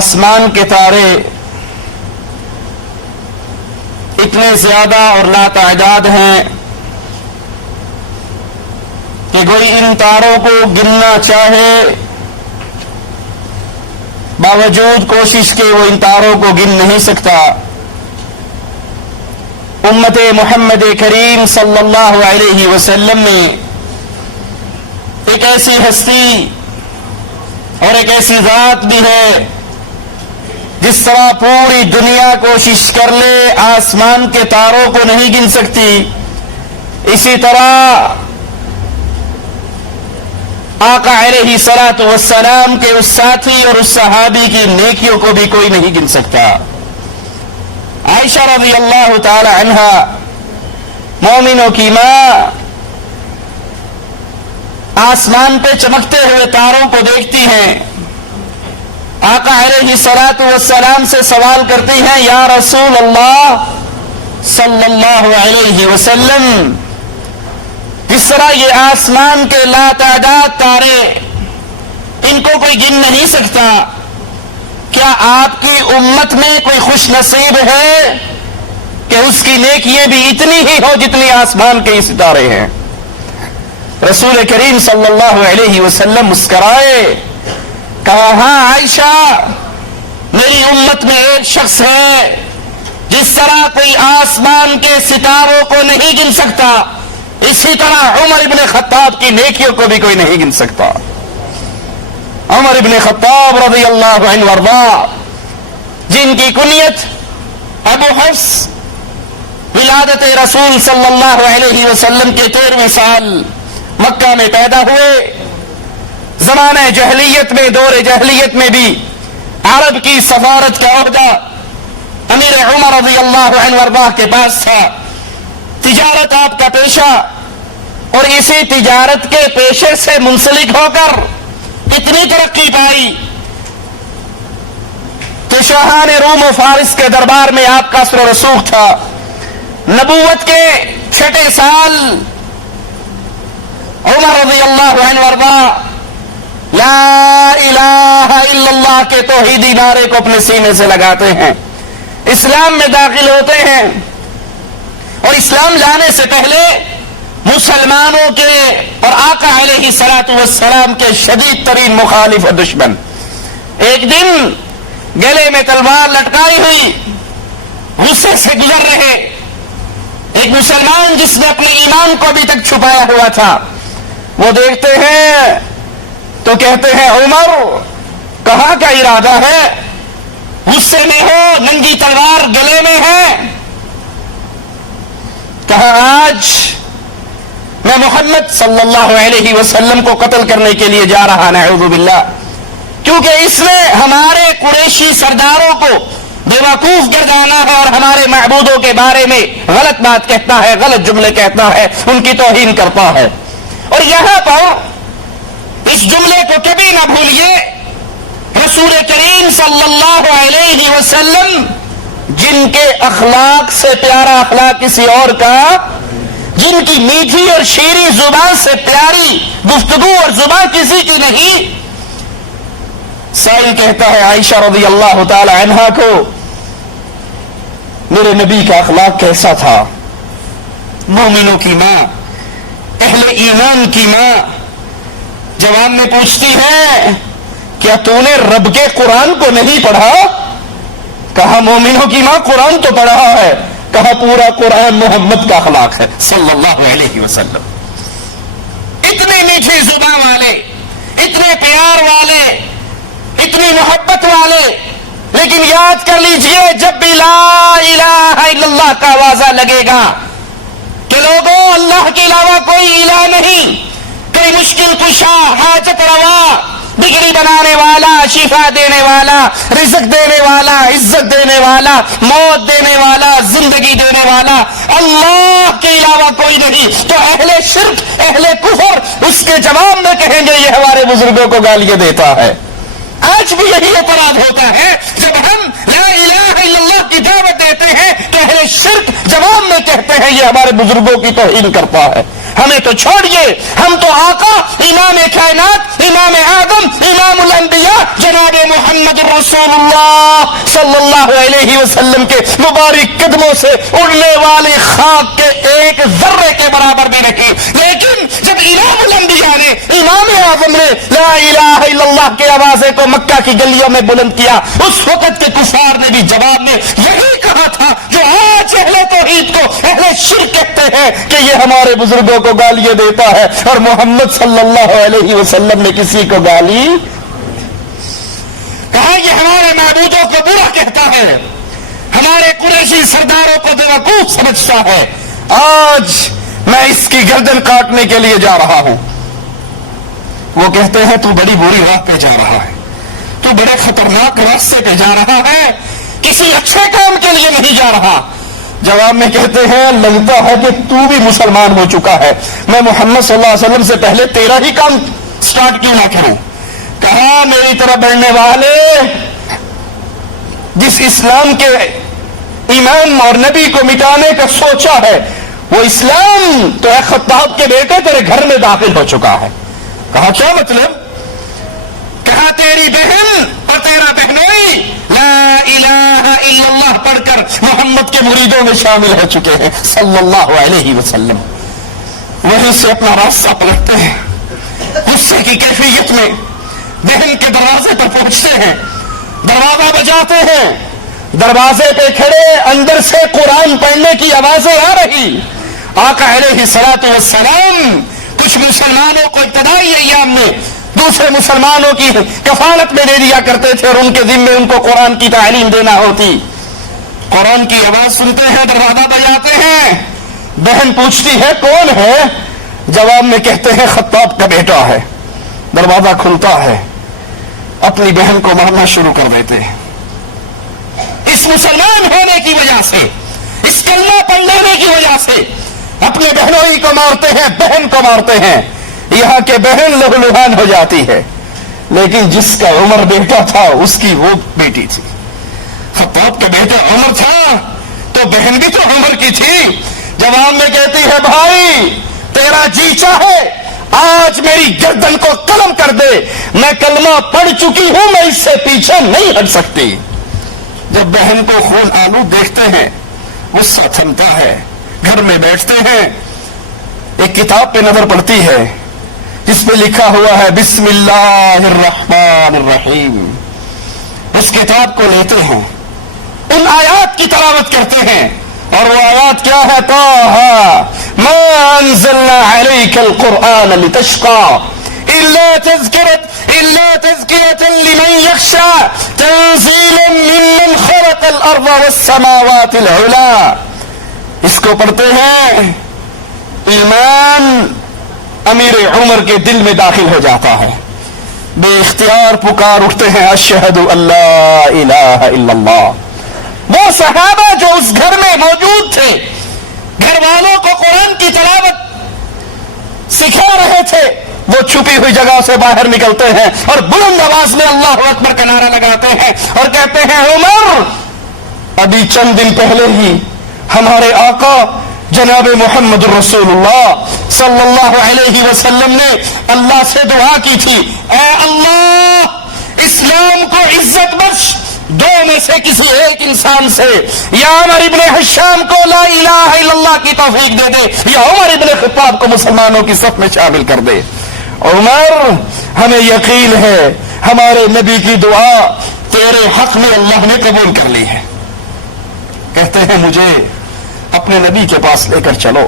آسمان کے تارے اتنے زیادہ اور لاتعداد ہیں کہ کوئی ان تاروں کو گننا چاہے باوجود کوشش کے وہ ان تاروں کو گن نہیں سکتا۔ امت محمد کریم صلی اللہ علیہ وسلم میں ایک ایسی ہستی اور ایک ایسی ذات بھی ہے، جس طرح پوری دنیا کوشش کر لے آسمان کے تاروں کو نہیں گن سکتی، اسی طرح آقا علیہ الصلوۃ والسلام کے اس ساتھی اور اس صحابی کی نیکیوں کو بھی کوئی نہیں گن سکتا۔ عائشہ رضی اللہ تعالی عنہا مومنوں کی ماں آسمان پہ چمکتے ہوئے تاروں کو دیکھتی ہیں، آقا علیہ الصلوۃ والسلام سے سوال کرتی ہیں، یا رسول اللہ صلی اللہ علیہ وسلم، جس طرح یہ آسمان کے لاتعداد تارے ان کو کوئی گن نہیں سکتا، کیا آپ کی امت میں کوئی خوش نصیب ہے کہ اس کی نیکیاں بھی اتنی ہی ہو جتنی آسمان کے ستارے ہیں؟ رسول کریم صلی اللہ علیہ وسلم مسکرائے، کہا ہاں عائشہ، میری امت میں ایک شخص ہے جس طرح کوئی آسمان کے ستاروں کو نہیں گن سکتا، اسی طرح عمر ابن خطاب کی نیکیوں کو بھی کوئی نہیں گن سکتا۔ عمر ابن خطاب رضی اللہ عنہ وارضاہ، جن کی کنیت ابو حفص، ولادت رسول صلی اللہ علیہ وسلم کے 13ویں سال مکہ میں پیدا ہوئے، زمانہ جہلیت میں، دور جہلیت میں بھی عرب کی سفارت کا عہدہ امیر عمر رضی اللہ عنہ وارضاہ کے پاس تھا۔ تجارت آپ کا پیشہ، اور اسی تجارت کے پیشے سے منسلک ہو کر اتنی ترقی پائی کہ شاہان روم و فارس کے دربار میں آپ کا اثر و رسوخ تھا۔ نبوت کے 6 سال عمر رضی اللہ عنہ وارضاہ لا الہ الا اللہ کے توحیدی نعرے کو اپنے سینے سے لگاتے ہیں، اسلام میں داخل ہوتے ہیں، اور اسلام لانے سے پہلے مسلمانوں کے اور آقا علیہ الصلوۃ والسلام کے شدید ترین مخالف و دشمن ایک دن گلے میں تلوار لٹکائی ہوئی غصے سے گزر رہے، ایک مسلمان جس نے اپنے ایمان کو ابھی تک چھپایا ہوا تھا، وہ دیکھتے ہیں تو کہتے ہیں عمر کہاں کا ارادہ ہے؟ غصے میں ہو، ننگی تلوار گلے میں ہے؟ کہا آج میں محمد صلی اللہ علیہ وسلم کو قتل کرنے کے لیے جا رہا، نعوذ باللہ، کیونکہ اس نے ہمارے قریشی سرداروں کو بیوقوف گردانا ہے اور ہمارے معبودوں کے بارے میں غلط بات کہتا ہے، غلط جملے کہتا ہے، ان کی توہین کرتا ہے۔ اور یہاں پر اس جملے کو کبھی نہ بھولیے، رسول کریم صلی اللہ علیہ وسلم جن کے اخلاق سے پیارا اخلاق کسی اور کا، جن کی میٹھی اور شیریں زبان سے پیاری گفتگو اور زبان کسی کی نہیں، سائل کہتا ہے عائشہ رضی اللہ تعالی عنہا کو، میرے نبی کا اخلاق کیسا تھا؟ مومنوں کی ماں، اہل ایمان کی ماں جوان میں پوچھتی ہے، کیا تو نے رب کے قرآن کو نہیں پڑھا؟ کہا مومنوں کی ماں قرآن تو پڑھا ہے، کہا پورا قرآن محمد کا اخلاق ہے صلی اللہ علیہ وسلم۔ اتنی میٹھی زبان والے، اتنے پیار والے، اتنی محبت والے، لیکن یاد کر لیجئے جب بھی لا الہ الا اللہ کا آوازہ لگے گا کہ لوگوں اللہ کے علاوہ کوئی الہ نہیں، کوئی مشکل کشا، حاجت روا، بگڑی بنانے والا، شفا دینے والا، رزق دینے والا، عزت دینے والا، موت دینے والا، زندگی دینے والا اللہ کے علاوہ کوئی نہیں، تو اہل شرک، اہل کفر اس کے جواب میں کہیں گے یہ ہمارے بزرگوں کو گالیاں دیتا ہے۔ آج بھی یہی اعتراض ہوتا ہے جب ہم لا الہ الا اللہ کی دعوت دیتے ہیں تو اہل شرک جواب میں کہتے ہیں یہ ہمارے بزرگوں کی توہین کرتا ہے۔ ہمیں تو چھوڑیے، ہم تو آقا امام کائنات، امام آدم، امام الانبیاء جناب محمد رسول اللہ صلی اللہ علیہ وسلم کے مبارک قدموں سے اڑنے والی خاک کے ایک ذرے کے برابر بھی نہیں. لیکن جب امام الانبیاء نے، امام اعظم نے لا الہ الا اللہ کے آوازے کو مکہ کی گلیوں میں بلند کیا، اس وقت کے کفار نے بھی جواب میں یہی کہا تھا جو آج اہل توحید کو اہل شرک کہتے ہیں کہ یہ ہمارے بزرگوں کو گالیاں دیتا ہے، اور محمد صلی اللہ علیہ وسلم نے کسی کو گالی کہا یہ ہمارے معبودوں کو برا کہتا ہے، ہمارے قریشی سرداروں کو بیوقوف سمجھتا ہے. آج میں اس کی گردن کاٹنے کے لیے جا رہا ہوں. وہ کہتے ہیں تو بڑی بری راہ پہ جا رہا ہے، تو بڑے خطرناک راستے پہ جا رہا ہے، کسی اچھے کام کے لیے نہیں جا رہا. جواب میں کہتے ہیں لگتا ہے کہ تو بھی مسلمان ہو چکا ہے، میں محمد صلی اللہ علیہ وسلم سے پہلے تیرا ہی کام سٹارٹ کیوں نہ کروں. کہا میری طرف بڑھنے والے، جس اسلام کے ایمان اور نبی کو مٹانے کا سوچا ہے وہ اسلام تو اے خطاب کے بیٹے تیرے گھر میں داخل ہو چکا ہے. کہا کیا مطلب؟ کہا تیری بہن اور تیرا بہنوئی لا الہ الا اللہ پڑھ کر محمد کے مریدوں میں شامل ہو چکے ہیں صلی اللہ علیہ وسلم. وہیں سے اپنا راستہ پلٹتے ہیں، غصے کی کیفیت میں بہن کے دروازے پر پہنچتے ہیں، دروازہ بجاتے ہیں، دروازے پہ کھڑے اندر سے قرآن پڑھنے کی آوازیں آ رہی. آقا علیہ الصلوۃ والسلام کچھ مسلمانوں کو ابتدائی ایام میں دوسرے مسلمانوں کی کفالت میں دے دیا کرتے تھے اور ان کے ذمے ان کو قرآن کی تعلیم دینا ہوتی. قرآن کی آواز سنتے ہیں، دروازہ بجاتے ہیں، بہن پوچھتی ہے کون ہے؟ جواب میں کہتے ہیں خطاب کا بیٹا ہے. دروازہ کھلتا ہے، اپنی بہن کو مارنا شروع کر دیتے ہیں. اس مسلمان ہونے کی وجہ سے، اس کلمہ پڑھ لینے کی وجہ سے اپنے بہنوئی کو مارتے ہیں، بہن کو مارتے ہیں. یہاں کے بہن لہو لہان ہو جاتی ہے، لیکن جس کا عمر بیٹا تھا اس کی وہ بیٹی تھی. خطاب کا بیٹا عمر تھا تو بہن بھی تو عمر کی تھی. جواب میں کہتی ہے بھائی تیرا جی چاہے آج میری گردن کو قلم کر دے، میں کلمہ پڑھ چکی ہوں، میں اس سے پیچھے نہیں ہٹ سکتی. جب بہن کو خون آلود دیکھتے ہیں غصہ تھمتا ہے، گھر میں بیٹھتے ہیں. ایک کتاب پہ نظر پڑتی ہے جس پہ لکھا ہوا ہے بسم اللہ الرحمن الرحیم. اس کتاب کو لیتے ہیں، ان آیات کی تلاوت کرتے ہیں، اور وہ آیات کیا ہے؟ طه ما انزلنا عليك القرآن لتشقى إلا تذكرة لمن يخشى تنزيلا ممن خلق الأرض والسماوات العلى. اس کو پڑھتے ہیں، ایمان امیر عمر کے دل میں داخل ہو جاتا ہے، بے اختیار پکار اٹھتے ہیں اشہد ان لا الہ الا اللہ. وہ صحابہ جو اس گھر میں موجود تھے، گھر والوں کو قرآن کی تلاوت سکھا رہے تھے، وہ چھپی ہوئی جگہ سے باہر نکلتے ہیں اور بلند آواز میں اللہ اکبر کا نعرہ لگاتے ہیں اور کہتے ہیں عمر ابھی چند دن پہلے ہی ہمارے آقا جناب محمد رسول اللہ صلی اللہ علیہ وسلم نے اللہ سے دعا کی تھی، اے اللہ اسلام کو عزت بخش دو میں سے کسی ایک انسان سے، یا عمر ابن حشام کو لا الہ الا اللہ کی توفیق دے دے، یا عمر ابن خطاب کو مسلمانوں کی صف میں شامل کر دے. عمر ہمیں یقین ہے ہمارے نبی کی دعا تیرے حق میں اللہ نے قبول کر لی ہے. کہتے ہیں مجھے اپنے نبی کے پاس لے کر چلو.